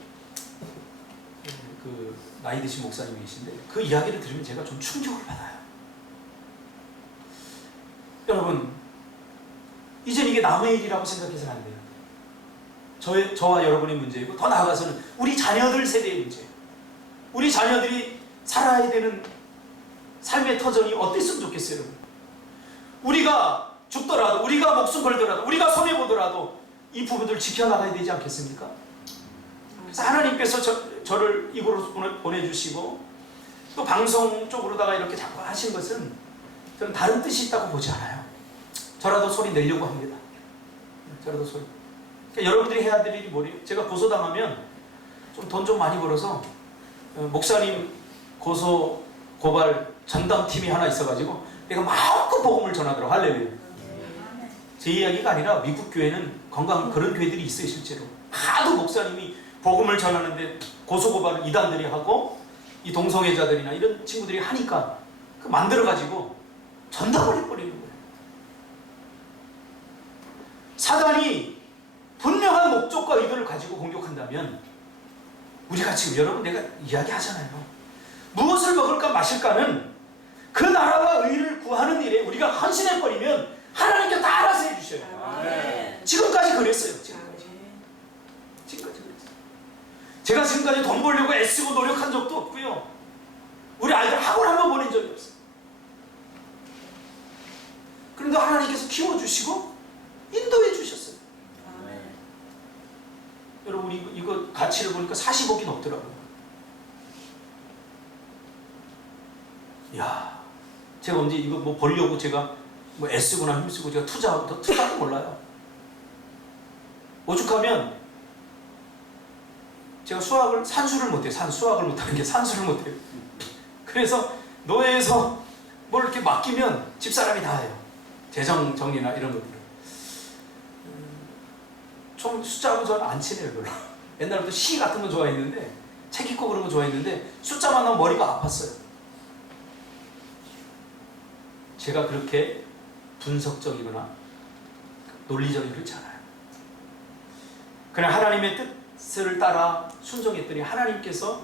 그 나이 드신 목사님이 계신데, 그 이야기를 들으면 제가 좀 충격을 받아요. 여러분, 이젠 이게 남의 일이라고 생각해서는 안 돼요. 저와 여러분의 문제이고, 더 나아가서는 우리 자녀들 세대의 문제예요. 우리 자녀들이 살아야 되는 삶의 터전이 어땠으면 좋겠어요, 여러분. 우리가 죽더라도, 우리가 목숨 걸더라도, 우리가 손해보더라도 이 부분들 지켜나가야 되지 않겠습니까? 그래서 하나님께서 저를 이곳으로 보내주시고 또 방송 쪽으로다가 이렇게 자꾸 하신 것은 저는 다른 뜻이 있다고 보지 않아요. 저라도 소리 내려고 합니다. 저라도 소리. 그러니까 여러분들이 해야 될 일이 뭐래요? 제가 고소당하면 돈 좀 많이 벌어서 목사님 고소 고발 전담팀이 하나 있어가지고 내가 마음껏 복음을 전하도록. 할렐루야. 제 이야기가 아니라 미국 교회는 건강 그런 교회들이 있어요. 실제로 하도 목사님이 복음을 전하는데 고소고발을 이단들이 하고 이 동성애자들이나 이런 친구들이 하니까 그 만들어가지고 전담을 해버리는 거예요. 사단이 분명한 목적과 의도를 가지고 공격한다면, 우리가 지금 여러분 내가 이야기하잖아요. 무엇을 먹을까 마실까는 그 나라와 의를 구하는 일에 우리가 헌신해버리면 하나님께 다 알아서 해주셔요. 아멘. 지금까지 그랬어요. 지금까지 그랬어요. 제가 지금까지 돈 벌려고 애쓰고 노력한 적도 없고요. 우리 아이들 학원 한번 보낸 적이 없어요. 그런데 하나님께서 키워주시고 인도해 주셨어요. 아멘. 여러분 이거 가치를 보니까 40억이 넘더라고요. 이야, 제가 언제 이거 뭐 벌려고 제가 뭐 애쓰거나 힘쓰고 제가 투자도 몰라요. 오죽하면 제가 산수를 못해요. 수학을 못하는 게 산수를 못해요. 그래서 노예에서 뭘 이렇게 맡기면 집사람이 다 해요. 재정 정리나 이런 것들을. 좀 숫자하고 저는 안 친해요, 별로. 옛날부터 시 같은 거 좋아했는데, 책 읽고 그런 거 좋아했는데, 숫자만 나오면 머리가 아팠어요. 제가 그렇게 분석적이거나 논리적이 그렇지 않아요. 그냥 하나님의 뜻을 따라 순종했더니 하나님께서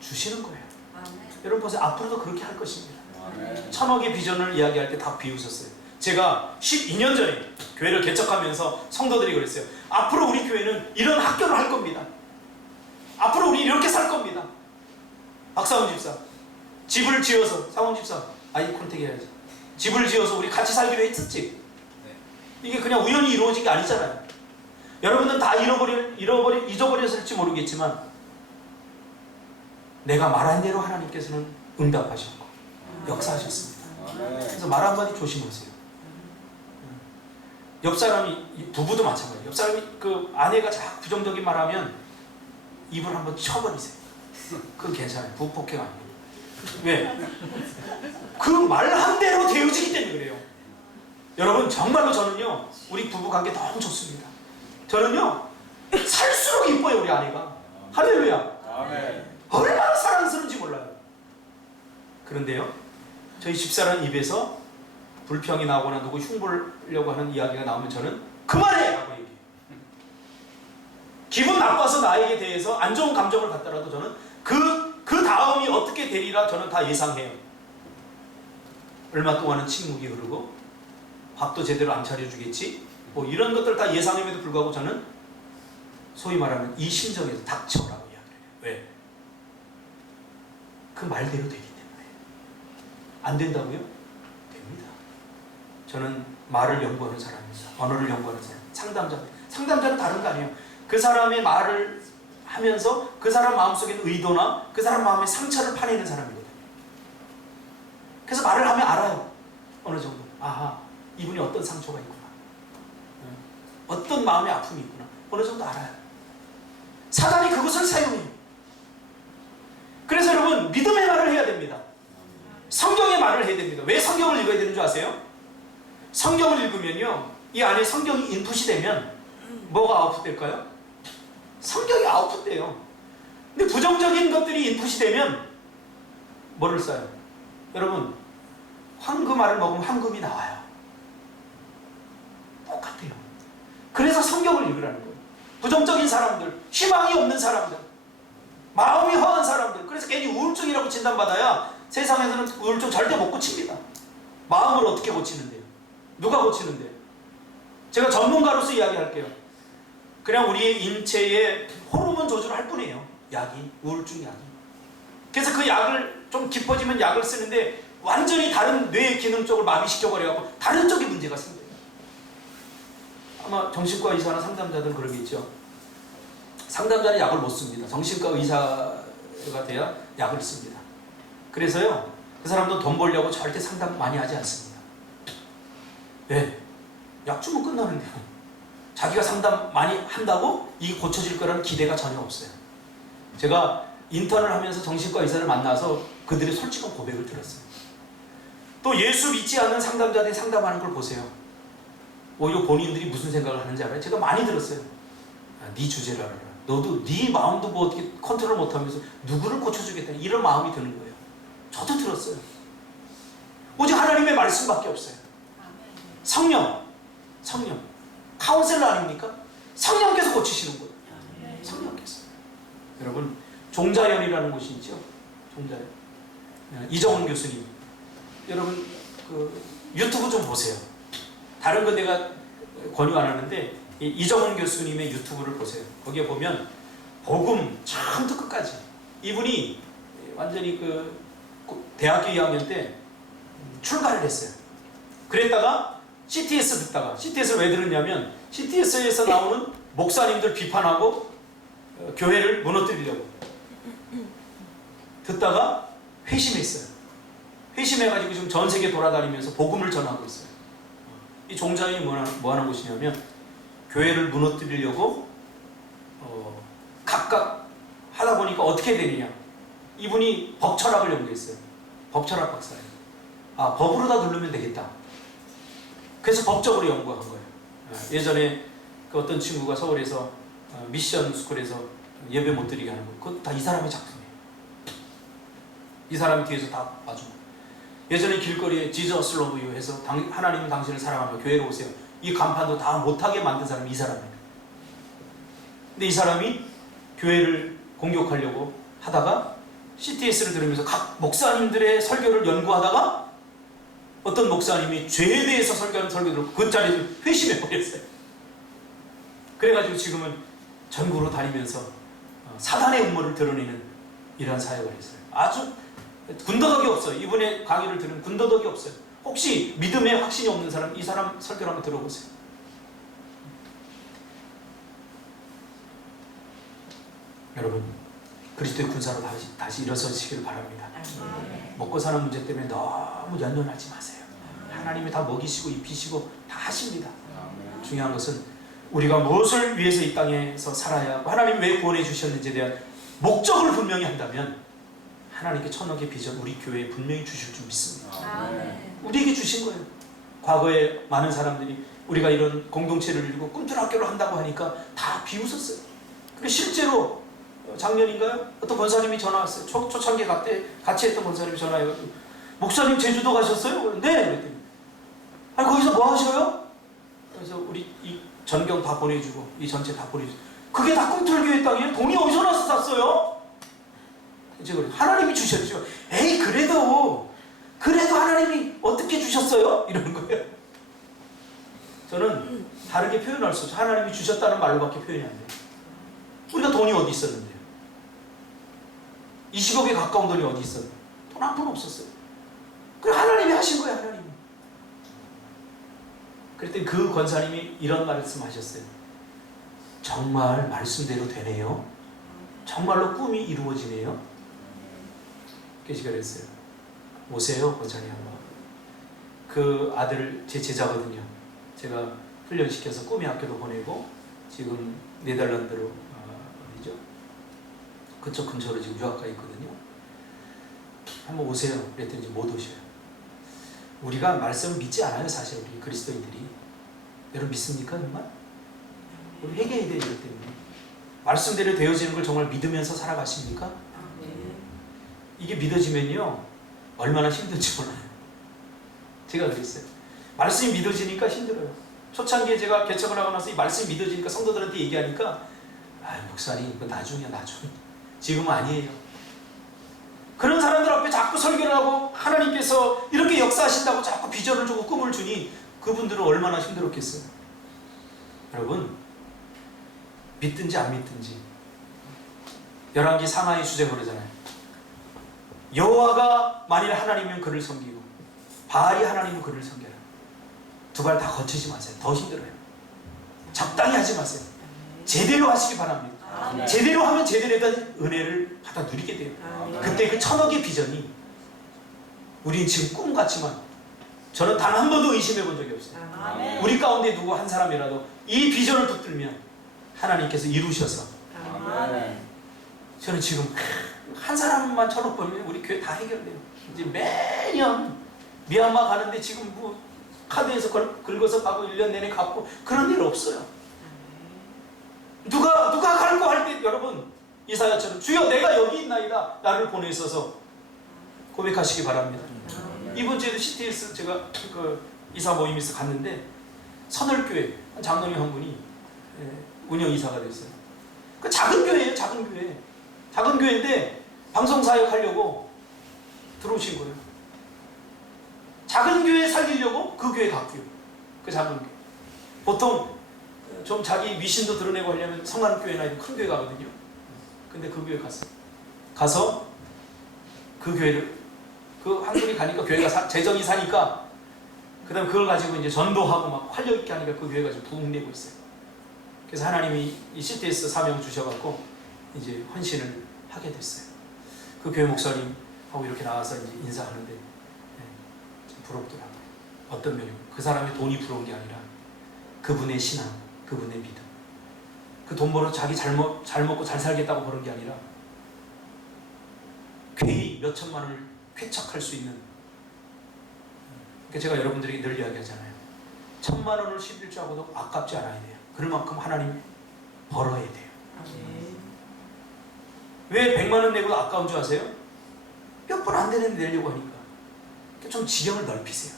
주시는 거예요. 아멘. 여러분 보세요. 앞으로도 그렇게 할 것입니다. 아멘. 1000억의 비전을 이야기할 때 다 비웃었어요. 제가 12년 전에 교회를 개척하면서 성도들이 그랬어요. 앞으로 우리 교회는 이런 학교를 할 겁니다. 앞으로 우리 이렇게 살 겁니다. 박사훈 집사, 집을 지어서, 사훈 집사, 아이 컨택 해야지. 집을 지어서 우리 같이 살기로 했었지. 이게 그냥 우연히 이루어진 게 아니잖아요. 여러분들은 다 잊어버렸을지 모르겠지만, 내가 말한 대로 하나님께서는 응답하셨고 역사하셨습니다. 그래서 말 한마디 조심하세요. 옆 사람이, 부부도 마찬가지예요. 옆 사람이 그 아내가 자꾸 부정적인 말하면 입을 한번 쳐버리세요. 그건 괜찮아요. 부폭행 아니에요. 왜? 그 말한 대로 되어지기 때문에 그래요. 여러분 정말로 저는요, 우리 부부 관계 너무 좋습니다. 저는요, 살수록 이뻐요, 우리 아내가. 할렐루야. 아멘. 얼마나 사랑스러운지 몰라요. 그런데요, 저희 집사람 입에서 불평이 나오거나 누구 흉보려고 하는 이야기가 나오면 저는 그만해! 라고 얘기해요. 기분 나빠서 나에게 대해서 안 좋은 감정을 갖더라도 저는 그 다음이 어떻게 되리라 저는 다 예상해요. 얼마 동안은 침묵이 흐르고 밥도 제대로 안 차려주겠지, 뭐 이런 것들 다 예상함에도 불구하고 저는 소위 말하는 이 심정에서 닥쳐라고 이야기해요. 왜? 그 말대로 되기 때문에. 안 된다고요? 됩니다. 저는 말을 연구하는 사람입니다. 언어를 연구하는 사람. 상담자는 다른 거 아니에요. 그 사람의 말을 하면서 그 사람 마음속에 있는 의도나 그 사람 마음의 상처를 파내는 사람이거든요. 그래서 말을 하면 알아요. 어느 정도. 아하, 이분이 어떤 상처가 있구나. 어떤 마음의 아픔이 있구나. 어느 정도 알아요. 사단이 그것을 사용해요. 그래서 여러분, 믿음의 말을 해야 됩니다. 성경의 말을 해야 됩니다. 왜 성경을 읽어야 되는 줄 아세요? 성경을 읽으면요, 이 안에 성경이 인풋이 되면 뭐가 아웃풋될까요? 성경이 아웃풋돼요. 근데 부정적인 것들이 인풋이 되면 뭐를 써요? 여러분, 황금알을 먹으면 황금이 나와요. 똑같아요. 그래서 성경을 읽으라는 거예요. 부정적인 사람들, 희망이 없는 사람들, 마음이 허한 사람들, 그래서 괜히 우울증이라고 진단받아야 세상에서는 우울증 절대 못 고칩니다. 마음을 어떻게 고치는데요? 누가 고치는데요? 제가 전문가로서 이야기할게요. 그냥 우리의 인체에 호르몬 조절을 할 뿐이에요. 약이, 우울증 약이. 그래서 그 약을 좀 깊어지면 약을 쓰는데 완전히 다른 뇌 기능 쪽을 마비시켜버려갖고 다른 쪽에 문제가 생겨요. 아마 정신과 의사나 상담자들은 그런 게 있죠. 상담자는 약을 못 씁니다. 정신과 의사가 돼야 약을 씁니다. 그래서요, 그 사람도 돈 벌려고 절대 상담 많이 하지 않습니다. 왜? 약 주면 끝나는데요. 자기가 상담 많이 한다고 이게 고쳐질 거라는 기대가 전혀 없어요. 제가 인턴을 하면서 정신과 의사를 만나서 그들의 솔직한 고백을 들었어요. 또 예수 믿지 않는 상담자들이 상담하는 걸 보세요. 오히려 본인들이 무슨 생각을 하는지 알아요? 제가 많이 들었어요. 네 주제를 알아라. 너도 네 마음도 뭐 어떻게 컨트롤 못하면서 누구를 고쳐주겠다, 이런 마음이 드는 거예요. 저도 들었어요. 오직 하나님의 말씀밖에 없어요. 성령 카운셀러 아닙니까? 성령께서 고치시는 거예요. 성령께서. 여러분, 종자연이라는 곳이 있죠. 종자연. 이정훈 교수님, 여러분 그 유튜브 좀 보세요. 다른 거 내가 권유 안 하는데 이정훈 교수님의 유튜브를 보세요. 거기에 보면 복음 처음부터 끝까지, 이분이 완전히 그 대학교 2학년 때 출가를 했어요. 그랬다가 CTS 듣다가, CTS를 왜 들었냐면 CTS에서 나오는 목사님들 비판하고 교회를 무너뜨리려고 듣다가 회심했어요. 회심해가지고 지금 전 세계 돌아다니면서 복음을 전하고 있어요. 이 종자연이 뭐 하는 곳이냐면 교회를 무너뜨리려고 각각 하다 보니까 어떻게 되느냐, 이분이 법철학을 연구했어요. 법철학 박사예요. 아, 법으로 다 누르면 되겠다. 그래서 법적으로 연구한 거예요. 예전에 그 어떤 친구가 서울에서 미션 스쿨에서 예배 못 드리게 하는 거, 그것도 다 이 사람의 작품이에요. 이 사람이 뒤에서 다 봐준 거예요. 예전에 길거리에 지저스 러브 유 해서 하나님은 당신을 사랑하며 교회로 오세요, 이 간판도 다 못하게 만든 사람이 이 사람이에요. 근데 이 사람이 교회를 공격하려고 하다가 CTS를 들으면서 각 목사님들의 설교를 연구하다가 어떤 목사님이 죄에 대해서 설교하는 설교를 그 자리에서 회심해버렸어요. 그래가지고 지금은 전국으로 다니면서 사단의 음모를 드러내는 이러한 사역을 했어요. 아주 군더더기 없어요. 이분의 강의를 들으면 군더더기 없어요. 혹시 믿음에 확신이 없는 사람, 이 사람 설교를 한번 들어보세요. 여러분, 그리스도의 군사로 다시 일어서시기를 바랍니다. 먹고 사는 문제 때문에 너무 연연하지 마세요. 하나님이 다 먹이시고 입히시고 다 하십니다. 중요한 것은 우리가 무엇을 위해서 이 땅에서 살아야 하고 하나님이 왜 구원해 주셨는지에 대한 목적을 분명히 한다면 하나님께 천억의 비전 우리 교회에 분명히 주실 줄 믿습니다. 우리에게 주신 거예요. 과거에 많은 사람들이 우리가 이런 공동체를 이루고 꿈틀학교를 한다고 하니까 다 비웃었어요. 근데 실제로 작년인가요? 어떤 권사님이 전화 왔어요. 초창기에 같이 했던 권사님이 전화해가지고, 목사님 제주도 가셨어요? 네! 그랬더니, 아니 거기서 뭐 하셔요? 그래서 우리 이 전경 다 보내주고 이 전체 다 보내주고, 그게 다 꿈틀교회 땅이에요? 돈이 어디서 나서 샀어요? 이제 그래, 하나님이 주셨죠. 에이 그래도 하나님이 어떻게 주셨어요? 이러는 거예요. 저는 다르게 표현할 수 없어요. 하나님이 주셨다는 말로밖에 표현이 안 돼요. 우리가 돈이 어디 있었는데요? 20억에 가까운 돈이 어디 있어요? 돈 한 푼 없었어요. 그래 하나님이 하신 거예요. 하나님이. 그랬더니 그 권사님이 이런 말씀하셨어요. 정말 말씀대로 되네요. 정말로 꿈이 이루어지네요. 제가 그랬어요. 오세요 권사님 한번. 그 아들 제 제자거든요. 제가 훈련시켜서 꿈의 학교도 보내고 지금 네덜란드로 어디죠? 그쪽 근처로 지금 유학가 있거든요. 한번 오세요. 그랬더니 이제 못 오셔요. 우리가 말씀을 믿지 않아요. 사실 우리 그리스도인들이. 여러분 믿습니까 정말? 우리 회개해야 돼요. 이것 때문에. 말씀대로 되어지는 걸 정말 믿으면서 살아가십니까? 이게 믿어지면요 얼마나 힘든지 몰라요. 제가 그랬어요. 말씀이 믿어지니까 힘들어요. 초창기에 제가 개척을 하고 나서 이 말씀이 믿어지니까 성도들한테 얘기하니까 아 목사님 이거 나중이야 나중. 지금은 아니에요. 그런 사람들 앞에 자꾸 설교를 하고 하나님께서 이렇게 역사하신다고 자꾸 비전을 주고 꿈을 주니 그분들은 얼마나 힘들었겠어요. 여러분 믿든지 안 믿든지 열왕기 상하의 주제 그러잖아요. 여호와가 만일 하나님이면 그를 섬기고 바알이 하나님은 그를 섬겨라. 두 발 다 거치지 마세요. 더 힘들어요. 적당히 하지 마세요. 제대로 하시기 바랍니다. 아멘. 제대로 하면 제대로 된 은혜를 받아 누리게 돼요. 아멘. 그때 그 1000억의 비전이 우린 지금 꿈 같지만 저는 단 한 번도 의심해 본 적이 없어요. 아멘. 우리 가운데 누구 한 사람이라도 이 비전을 붙들면 하나님께서 이루셔서 아멘. 저는 지금 한 사람만 1000억 벌면 우리 교회 다 해결돼요. 이제 매년 미얀마 가는데 지금 뭐 카드에서 긁어서 가고 1년 내내 갚고 그런 일 없어요. 누가 갈고 할 때 여러분 이사야처럼 주여 내가 여기 있나이다 나를 보내셔서 고백하시기 바랍니다. 이번 주에도 CTS 제가 그 이사 모임에서 갔는데 선월교회 장로님 한 분이 운영 이사가 됐어요. 그 작은 교회예요. 작은 교회. 작은 교회인데 방송사역 하려고 들어오신 거예요. 작은 교회 살리려고 그 교회 갔고요. 그 작은 교회. 보통 좀 자기 미신도 드러내고 하려면 성안교회나 이런 큰 교회 가거든요. 근데 그 교회 갔어요. 가서 그 교회를 그 한 분이 가니까 교회가 재정이 사니까 그 다음 그걸 가지고 이제 전도하고 막 활력 있게 하니까 그 교회가 좀 부흥되고 있어요. 그래서 하나님이 이 CTS 사명 주셔갖고 이제 헌신을 하게 됐어요. 그 교회 목사님하고 이렇게 나와서 이제 인사하는데 좀 부럽더라고요. 어떤 면이고 그 사람의 돈이 부러운 게 아니라 그분의 신앙, 그분의 믿음. 그 돈 벌어 자기 잘 먹고 잘 살겠다고 버는 게 아니라 괜히 몇 천만 원을 쾌척할 수 있는. 그러니까 제가 여러분들에게 늘 이야기하잖아요. 1000만 원을 11조 하고도 아깝지 않아야 돼요. 그럴 만큼 하나님 벌어야 돼요. 왜 100만 원 내고도 아까운 줄 아세요? 몇 번 안 되는데 내려고 하니까. 그러니까 좀 지경을 넓히세요.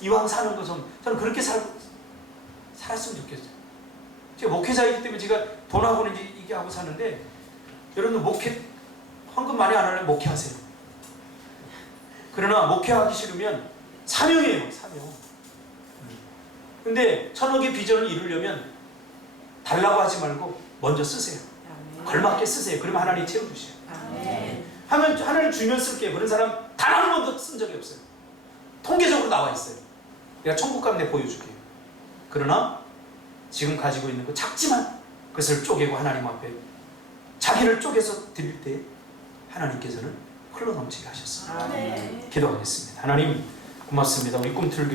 이왕 사는 거 저는 그렇게 살았으면 좋겠어요. 제가 목회자이기 때문에 제가 돈하고는 이게 하고 사는데 여러분들 목회 헌금 많이 안 하려면 목회하세요. 그러나 목회하기 싫으면 사명이에요. 사명. 근데 1000억의 비전을 이루려면 달라고 하지 말고 먼저 쓰세요. 걸맞게 쓰세요. 그러면 하나님이 채워주셔요. 하면 하나님 주면 쓸게요. 그런 사람 단 한 번도 쓴 적이 없어요. 통계적으로 나와 있어요. 내가 천국 가면 내가 보여줄게요. 그러나 지금 가지고 있는 거 작지만 그것을 쪼개고 하나님 앞에 자기를 쪼개서 드릴 때 하나님께서는 흘러넘치게 하셨습니다. 기도하겠습니다. 하나님 고맙습니다. 우리 꿈틀교